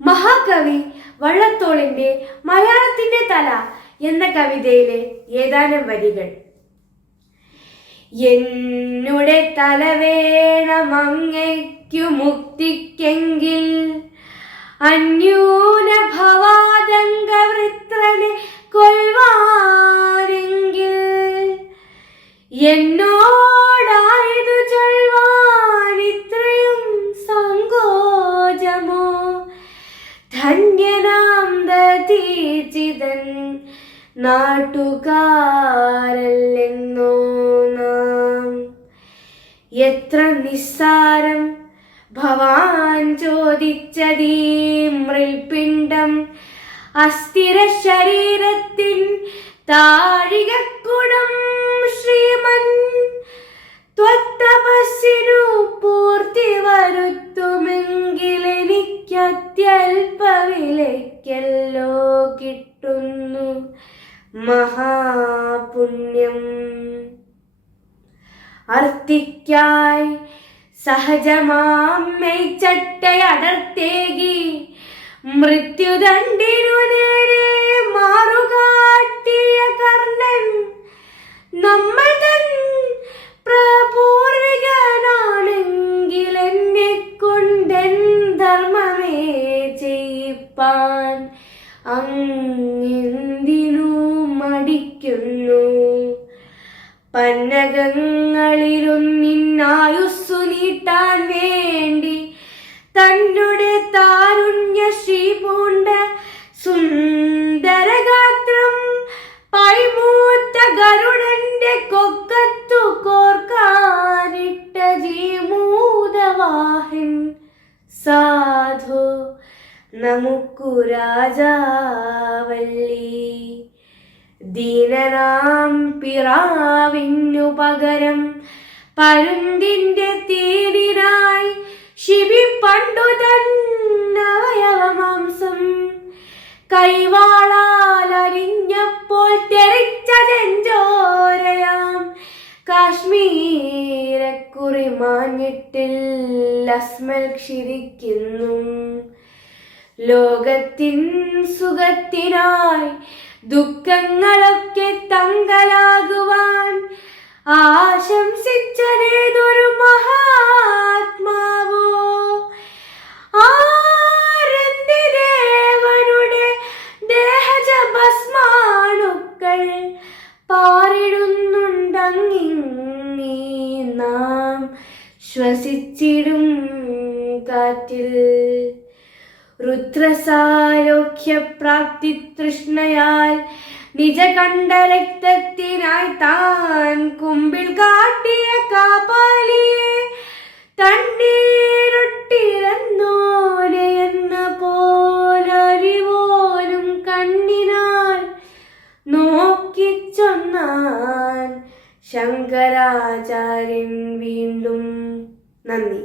മഹാകവി വള്ളത്തോളിന്റെ മലയാളത്തിന്റെ തല എന്ന കവിതയിലെ ഏതാനും വരികൾ. എന്നുടെ തല വേണമങ്ങയ്ക്കു മുക്തിക്കെങ്കിൽ അന്യൂന ഭവാതങ്ക വൃത്രനെ കൊൽവാനെങ്കിൽ ദീചിതൻ നാട്ടുകാരല്ലെന്നോ നാം? എത്ര നിസ്സാരം ഭവാൻ ചോദിച്ചതീ മൃൽപിണ്ഡം. അസ്ഥിര ശരീരത്തിൻ താഴികക്കുടം ശ്രീമൻ ത്വത്തപസ്സിനു പൂർത്തി വിലയ്ക്കല്ലോ കിട്ടുന്നു മഹാപുണ്യം. അർത്തിക്കായി സഹജമാമ്മൈ ചട്ടയടർത്തേകി മൃത്യുദണ്ഡിനു നേരെ മാറുകാട്ടിയ കർണൻ നമ്മൾ പന്നകങ്ങളിലൊന്നിനായുസ്സു നീട്ടാൻ വേണ്ടി തന്നുടെ താരുണ്യ ശ്രീ പൂണ്ട സുന്ദരഗാത്രം പൈമൂത്ത ഗരുഡന്റെ കൊക്കത്തു കോർക്കാനിട്ട ജീമൂതവാഹൻ. സാധു നമുക്കു രാജാവല്ലി. ദീനനാം പിറാവിനു പകരം പരുന്തിന്റെ തീരിനായി ശിവി പണ്ടു തന്നവയവമാംസം. കൈവാളാൽ അരിഞ്ഞപ്പോൾ തെറിച്ച ചെഞ്ചോരയാം കാശ്മീരക്കുറി മാഞ്ഞിട്ടിൽ അസ്മൽ ക്ഷിരിക്കുന്നു ലോകത്തിൻ സുഖത്തിനായി ദുഃഖങ്ങളൊക്കെ തങ്കലാകുവാൻ ആശംസിച്ചതേതൊരു മഹാത്മാവോ? ദേഹജ ഭസ്മാണുക്കൾ പാറിടുന്നുണ്ടങ്ങിങ്ങി നാം ശ്വസിച്ചിടും കാറ്റിൽ? രുദ്രസാരോഗ്യപ്രാപ്തി തൃഷ്ണയാൽ നിജകണ്ഠ രക്തത്തിനായി താൻ കുമ്പിൽ കാട്ടിയ കാപാലിയെ തണ്ണീരൊട്ടിരന്നോലെ എന്ന പോലറിവോലും കണ്ണിനാൽ നോക്കിച്ചൊന്നാൻ ശങ്കരാചാര്യൻ വീണ്ടും നന്ദി.